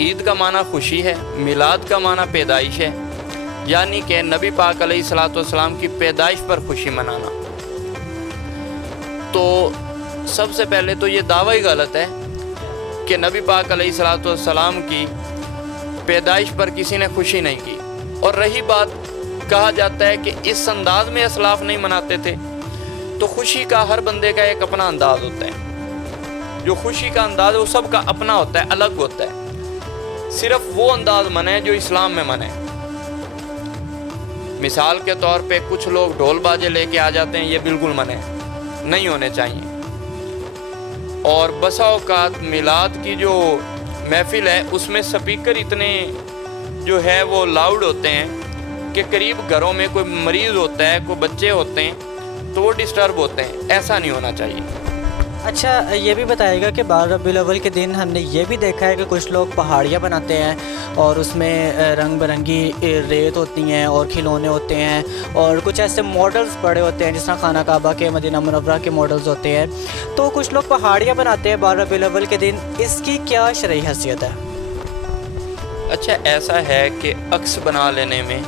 عید کا معنی خوشی ہے، میلاد کا معنی پیدائش ہے، یعنی کہ نبی پاک علیہ الصلوۃ والسلام کی پیدائش پر خوشی منانا۔ تو سب سے پہلے تو یہ دعویٰ ہی غلط ہے کہ نبی پاک علیہ الصلوۃ والسلام کی پیدائش پر کسی نے خوشی نہیں کی۔ اور رہی بات، کہا جاتا ہے کہ اس انداز میں اسلاف نہیں مناتے تھے، تو خوشی کا ہر بندے کا ایک اپنا انداز ہوتا ہے۔ جو خوشی کا انداز ہے وہ سب کا اپنا ہوتا ہے، الگ ہوتا ہے۔ صرف وہ انداز منع ہے جو اسلام میں منع ہے۔ مثال کے طور پہ کچھ لوگ ڈھول باجے لے کے آ جاتے ہیں، یہ بالکل منع ہے، نہیں ہونے چاہیے۔ اور بسا اوقات میلاد کی جو محفل ہے اس میں سپیکر اتنے جو ہے وہ لاؤڈ ہوتے ہیں کہ قریب گھروں میں کوئی مریض ہوتا ہے، کوئی بچے ہوتے ہیں تو وہ ڈسٹرب ہوتے ہیں، ایسا نہیں ہونا چاہیے۔ اچھا یہ بھی بتائے گا کہ 12 ربیع الاول کے دن ہم نے یہ بھی دیکھا ہے کہ کچھ لوگ پہاڑیاں بناتے ہیں اور اس میں رنگ برنگی ریت ہوتی ہیں اور کھلونے ہوتے ہیں اور کچھ ایسے ماڈلز پڑے ہوتے ہیں جس طرح خانہ کعبہ کے، مدینہ منورہ کے ماڈلز ہوتے ہیں، تو کچھ لوگ پہاڑیاں بناتے ہیں 12 ربیع الاول کے دن، اس کی کیا شرعی حیثیت ہے؟ اچھا ایسا ہے کہ عکس بنا لینے میں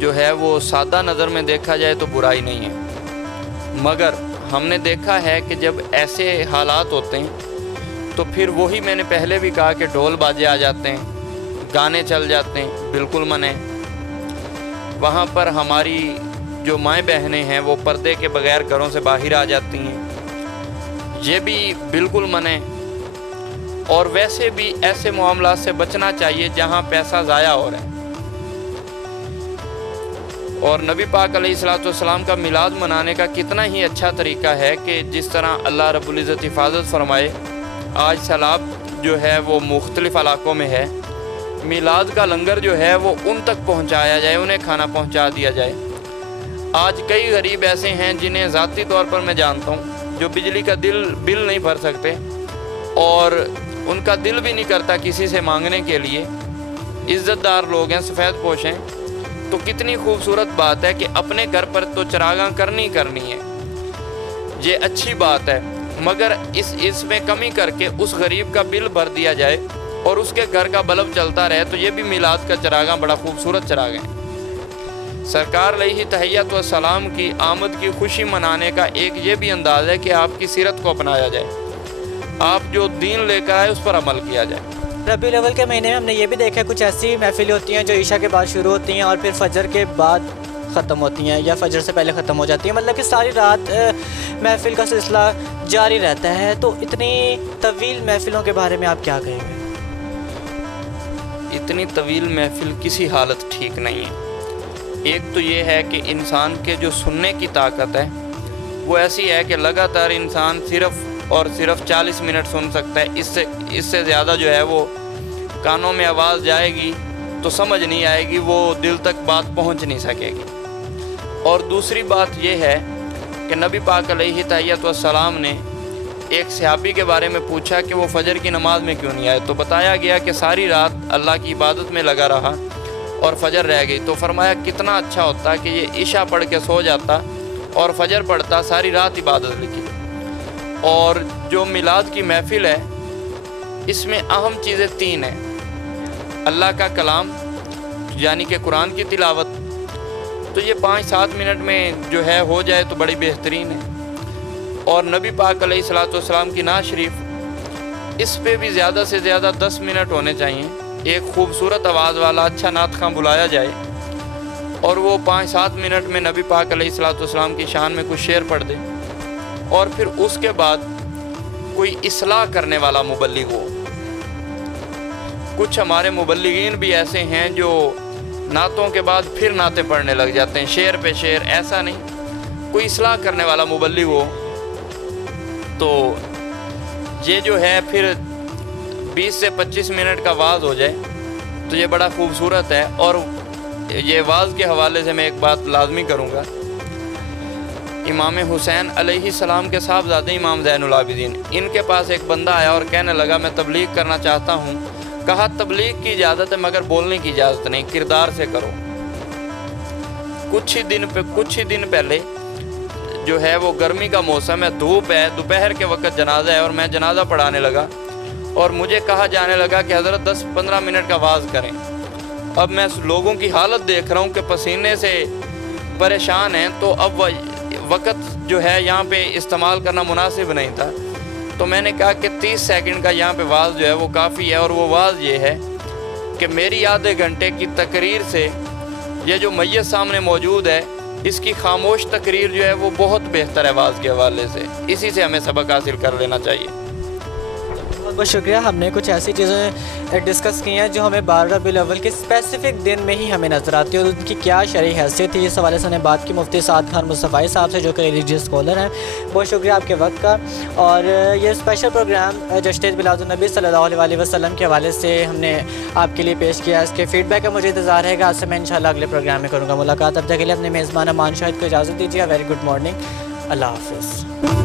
جو ہے وہ سادہ نظر میں دیکھا جائے تو برائی نہیں ہے، مگر ہم نے دیکھا ہے کہ جب ایسے حالات ہوتے ہیں تو پھر وہی میں نے پہلے بھی کہا کہ ڈھول باجے آ جاتے ہیں، گانے چل جاتے ہیں، بالکل منع ہے۔ وہاں پر ہماری جو مائیں بہنیں ہیں وہ پردے کے بغیر گھروں سے باہر آ جاتی ہیں، یہ بھی بالکل منع ہے۔ اور ویسے بھی ایسے معاملات سے بچنا چاہیے جہاں پیسہ ضائع ہو رہا ہے۔ اور نبی پاک علیہ الصلوۃ والسلام کا میلاد منانے کا کتنا ہی اچھا طریقہ ہے کہ جس طرح اللہ رب العزت حفاظت فرمائے، آج سیلاب جو ہے وہ مختلف علاقوں میں ہے، میلاد کا لنگر جو ہے وہ ان تک پہنچایا جائے، انہیں کھانا پہنچا دیا جائے۔ آج کئی غریب ایسے ہیں جنہیں ذاتی طور پر میں جانتا ہوں جو بجلی کا بل نہیں بھر سکتے اور ان کا دل بھی نہیں کرتا کسی سے مانگنے کے لیے، عزت دار لوگ ہیں، سفید پوش ہیں، تو کتنی خوبصورت بات ہے کہ اپنے گھر پر تو چراغاں کرنی ہے، یہ اچھی بات ہے، مگر اس میں کمی کر کے اس غریب کا بل بھر دیا جائے اور اس کے گھر کا بلب چلتا رہے، تو یہ بھی میلاد کا چراغاں بڑا خوبصورت چراغ ہیں۔ سرکار علیہ تحیت و سلام کی آمد کی خوشی منانے کا ایک یہ بھی انداز ہے کہ آپ کی سیرت کو اپنایا جائے، آپ جو دین لے کر آئے اس پر عمل کیا جائے۔ ربیع الاول کے مہینے میں ہم نے یہ بھی دیکھا ہے کچھ ایسی محفلیں ہوتی ہیں جو عشاء کے بعد شروع ہوتی ہیں اور پھر فجر کے بعد ختم ہوتی ہیں یا فجر سے پہلے ختم ہو جاتی ہیں، مطلب کہ ساری رات محفل کا سلسلہ جاری رہتا ہے، تو اتنی طویل محفلوں کے بارے میں آپ کیا کہیں گے؟ اتنی طویل محفل کسی حالت ٹھیک نہیں ہے۔ ایک تو یہ ہے کہ انسان کے جو سننے کی طاقت ہے وہ ایسی ہے کہ لگاتار انسان صرف اور صرف 40 منٹ سن سکتا ہے، اس سے زیادہ جو ہے وہ کانوں میں آواز جائے گی تو سمجھ نہیں آئے گی، وہ دل تک بات پہنچ نہیں سکے گی۔ اور دوسری بات یہ ہے کہ نبی پاک علیہ تحیت والسلام نے ایک صحابی کے بارے میں پوچھا کہ وہ فجر کی نماز میں کیوں نہیں آئے، تو بتایا گیا کہ ساری رات اللہ کی عبادت میں لگا رہا اور فجر رہ گئی، تو فرمایا کتنا اچھا ہوتا کہ یہ عشاء پڑھ کے سو جاتا اور فجر پڑھتا، ساری رات عبادت لکھی۔ اور جو میلاد کی محفل ہے اس میں اہم چیزیں 3 ہیں، اللہ کا کلام یعنی کہ قرآن کی تلاوت، تو یہ 5-7 منٹ میں جو ہے ہو جائے تو بڑی بہترین ہے، اور نبی پاک علیہ الصلوۃ والسلام کی نعت شریف، اس پہ بھی زیادہ سے زیادہ 10 منٹ ہونے چاہیے، ایک خوبصورت آواز والا اچھا نعت خواں بلایا جائے اور وہ 5-7 منٹ میں نبی پاک علیہ الصلوۃ والسلام کی شان میں کچھ شعر پڑھ دے، اور پھر اس کے بعد کوئی اصلاح کرنے والا مبلغ ہو۔ کچھ ہمارے مبلغین بھی ایسے ہیں جو نعتوں کے بعد پھر نعتیں پڑھنے لگ جاتے ہیں، شعر پہ شعر، ایسا نہیں، کوئی اصلاح کرنے والا مبلغ ہو تو یہ جو ہے پھر 20 سے 25 منٹ کا وعظ ہو جائے تو یہ بڑا خوبصورت ہے۔ اور یہ وعظ کے حوالے سے میں ایک بات لازمی کروں گا، امام حسین علیہ السلام کے صاحبزادے امام زین العابدین، ان کے پاس ایک بندہ آیا اور کہنے لگا میں تبلیغ کرنا چاہتا ہوں، کہا تبلیغ کی اجازت ہے مگر بولنے کی اجازت نہیں، کردار سے کرو۔ کچھ ہی دن پہلے جو ہے وہ گرمی کا موسم ہے، دھوپ ہے، دوپہر کے وقت جنازہ ہے اور میں جنازہ پڑھانے لگا اور مجھے کہا جانے لگا کہ حضرت 10-15 منٹ کا واز کریں. اب میں لوگوں کی حالت دیکھ رہا ہوں کہ پسینے سے پریشان ہیں, تو اب وقت جو ہے یہاں پہ استعمال کرنا مناسب نہیں تھا. تو میں نے کہا کہ 30 سیکنڈ کا یہاں پہ واز جو ہے وہ کافی ہے, اور وہ واز یہ ہے کہ میری آدھے گھنٹے کی تقریر سے یہ جو میت سامنے موجود ہے اس کی خاموش تقریر جو ہے وہ بہت بہتر ہے واز کے حوالے سے. اسی سے ہمیں سبق حاصل کر لینا چاہیے. بہت بہت شکریہ. ہم نے کچھ ایسی چیزیں ڈسکس کی ہیں جو ہمیں 12 ربیع الاول کے اسپیسیفک دن میں ہی ہمیں نظر آتی ہے, اور ان کی کیا شرعی حیثیت تھی. اس حوالے سے ہم نے بات کی مفتی سعد خان مصطفی صاحب سے, جو کہ ریلیجیس اسکالر ہیں. بہت شکریہ آپ کے وقت کا. اور یہ اسپیشل پروگرام جسٹس میلاد النبی صلی اللہ علیہ وسلم کے حوالے سے ہم نے آپ کے لیے پیش کیا. اس کے فیڈ بیک کا مجھے انتظار رہے گا. آج سے میں انشاءاللہ اگلے پروگرام میں کروں گا ملاقات. اب تک کے لیے اپنے میزبان امان شاہد کو اجازت دیجیے. Very good morning. اللہ حافظ.